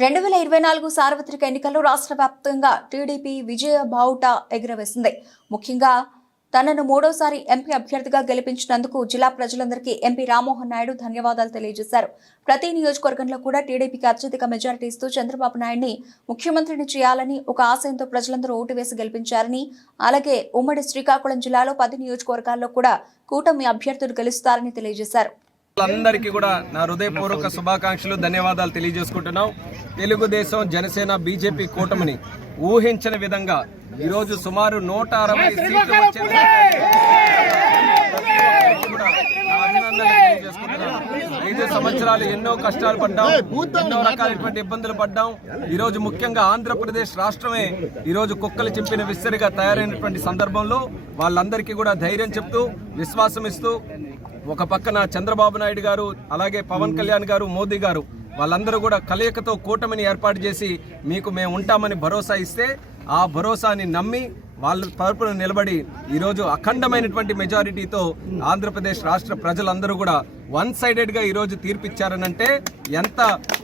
రెండు వేల ఇరవై నాలుగు సార్వత్రిక ఎన్నికల్లో రాష్ట్ర వ్యాప్తంగా టీడీపీ విజయ బావుట ఎగురవేసింది. ముఖ్యంగా తనను మూడోసారి ఎంపీ అభ్యర్థిగా గెలిపించినందుకు జిల్లా ప్రజలందరికీ ఎంపీ రామ్మోహన్ నాయుడు ధన్యవాదాలు తెలియజేశారు. ప్రతి నియోజకవర్గంలో కూడా టీడీపీకి అత్యధిక మెజారిటీ ఇస్తూ చంద్రబాబు నాయుడిని ముఖ్యమంత్రిని చేయాలని ఒక ఆశయంతో ప్రజలందరూ ఓటు వేసి గెలిపించారని అలాగే ఉమ్మడి శ్రీకాకుళం జిల్లాలో పది నియోజకవర్గాల్లో కూడా కూటమి అభ్యర్థులు గెలుస్తారని తెలియజేశారు. అందరికీ కూడా నా హృదయపూర్వక శుభాకాంక్షలు ధన్యవాదాలు తెలియజేసుకుంటున్నాం. తెలుగుదేశం జనసేన బీజేపీ కూటమిని ఊహించని విధంగా ఈరోజు సుమారు నూట అరవై సీట్లు. ఐదు సంవత్సరాలు ఎన్నో కష్టాలు పడ్డాం ఎన్నో రకాలైనటువంటి ఇబ్బందులు పడ్డాం. ఈ రోజు ముఖ్యంగా ఆంధ్రప్రదేశ్ రాష్ట్రమే ఈ రోజు కుక్కలు చింపిన విస్తరిగా తయారైనటువంటి సందర్భంలో వాళ్ళందరికీ కూడా ధైర్యం చెప్తూ విశ్వాసం ఇస్తూ ఒక పక్కన చంద్రబాబు నాయుడు గారు అలాగే పవన్ కళ్యాణ్ గారు మోదీ గారు వాళ్ళందరూ కూడా కలయికతో కూటమిని ఏర్పాటు చేసి మీకు మేము ఉంటామని భరోసా ఇస్తే ఆ భరోసాని నమ్మి వాళ్ళ తరపున నిలబడి ఈరోజు అఖండమైనటువంటి మెజారిటీతో ఆంధ్రప్రదేశ్ రాష్ట్ర ప్రజలందరూ కూడా వన్ సైడెడ్గా ఈరోజు తీర్పిచ్చారనంటే ఎంత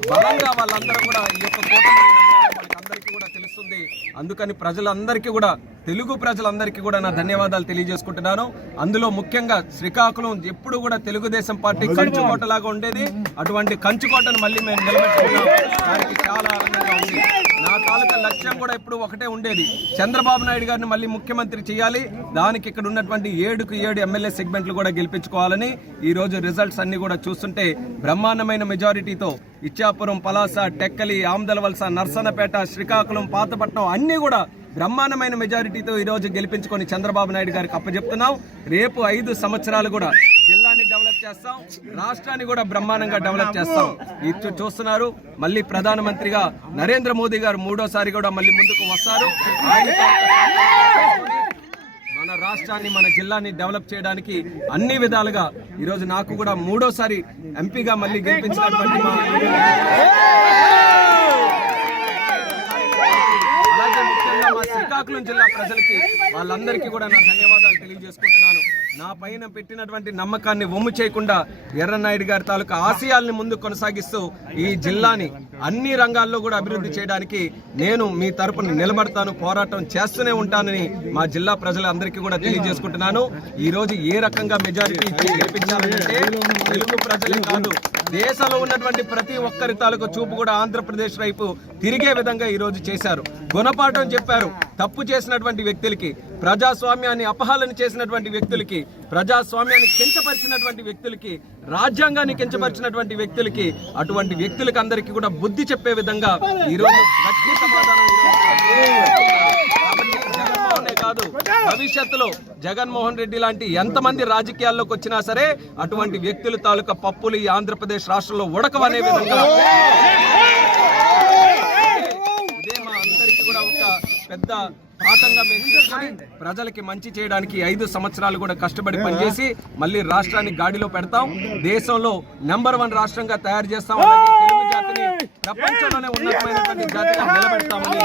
బలంగా వాళ్ళందరూ కూడా ఈ యొక్క కూటమిని అందరికీ కూడా తెలుస్తుంది అందుకని ప్రజలందరికీ కూడా తెలుగు ప్రజలందరికీ కూడా నా ధన్యవాదాలు తెలియజేసుకుంటున్నాను. అందులో ముఖ్యంగా శ్రీకాకుళం ఎప్పుడు కూడా తెలుగుదేశం పార్టీ కంచుకోటలాగా ఉండేది. అటువంటి కంచుకోటను మళ్ళీ మేము నిలబెట్టుకున్నాం. దానికి చాలా ఆనందంగా ఉంది. నా తాలూకా లక్ష్యం కూడా ఇప్పుడు ఒకటే ఉండేది. చంద్రబాబు నాయుడు గారిని మళ్ళీ ముఖ్యమంత్రి చేయాలి. దానికి ఇక్కడ ఉన్నటువంటి ఏడుకు ఏడు ఎమ్మెల్యే సెగ్మెంట్లు కూడా గెలిపించుకోవాలని ఈ రోజు రిజల్ట్స్ అన్ని కూడా చూస్తుంటే బ్రహ్మాండమైన మెజారిటీతో ఇచ్చాపురం పలాస టెక్కలి ఆమ్దలవలస నర్సనపేట శ్రీకాకుళం పాతపట్నం అన్నీ కూడా బ్రహ్మాండమైన మెజారిటీతో ఈరోజు గెలిపించుకొని చంద్రబాబు నాయుడు గారికి అప్పచెప్తున్నాం. రేపు ఐదు సంవత్సరాలు కూడా జిల్లాని డెవలప్ చేస్తాం రాష్ట్రాన్ని కూడా బ్రహ్మాండంగా డెవలప్ చేస్తాం. ఇది చూస్తున్నారు. మళ్ళీ ప్రధానమంత్రిగా నరేంద్ర మోదీ గారు మూడోసారి కూడా మళ్ళీ ముందుకు వస్తారు. మన రాష్ట్రాన్ని మన జిల్లాని డెవలప్ చేయడానికి అన్ని విధాలుగా ఈరోజు నాకు కూడా మూడోసారి ఎంపీగా మళ్ళీ గెలిపించినటువంటి మా అలాగే ముఖ్యంగా మా శ్రీకాకుళం జిల్లా ప్రజలకి వాళ్ళందరికీ కూడా నా ధన్యవాదాలు తెలియజేసుకుంటున్నాను నా పైన పెట్టినటువంటి నమ్మకాన్ని ఒమ్ము చేయకుండా ఎర్రనాయుడు గారి తాలూకా ఆశయాల్ని ముందు కొనసాగిస్తూ ఈ జిల్లాని అన్ని రంగాల్లో కూడా అభివృద్ధి చేయడానికి నేను మీ తరపున నిలబడతాను పోరాటం చేస్తూనే ఉంటానని మా జిల్లా ప్రజలందరికీ కూడా తెలియజేసుకుంటున్నాను. ఈ రోజు ఏ రకంగా మెజారిటీ గెలిపించాలంటే తెలుగు ప్రజలే కాదు దేశంలో ఉన్నటువంటి ప్రతి ఒక్కరి తాలూకు చూపు కూడా ఆంధ్రప్రదేశ్ వైపు తిరిగే విధంగా ఈ రోజు చేశారు. గుణపాఠం చెప్పారు తప్పు చేసినటువంటి వ్యక్తులకి ప్రజాస్వామ్యాన్ని అపహాలన చేసినటువంటి వ్యక్తులకి ప్రజాస్వామ్యాన్ని కించపరిచినటువంటి వ్యక్తులకి రాజ్యాంగాన్ని కించపరిచినటువంటి వ్యక్తులకి అటువంటి వ్యక్తులకి అందరికీ కూడా బుద్ధి చెప్పే విధంగా ఈరోజు గట్టి సమాధానం కాదు భవిష్యత్తులో జగన్మోహన్ రెడ్డి లాంటి ఎంతమంది రాజకీయాల్లోకి వచ్చినా సరే అటువంటి వ్యక్తుల తాలూకా పప్పులు ఈ ఆంధ్రప్రదేశ్ రాష్ట్రంలో ఉడకవనే విధంగా అందరికీ కూడా పెద్ద తీసుకొని ప్రజలకి మంచి చేయడానికి ఐదు సంవత్సరాలు కూడా కష్టపడి పనిచేసి మళ్ళీ రాష్ట్రాన్ని గాడిలో పెడతాం. దేశంలో నెంబర్ వన్ రాష్ట్రంగా తయారు చేస్తాం అలాగే తెలుగు జాతిని ప్రపంచంలోనే ఉన్నతమైనటువంటి జాతిగా నిలబెడతామని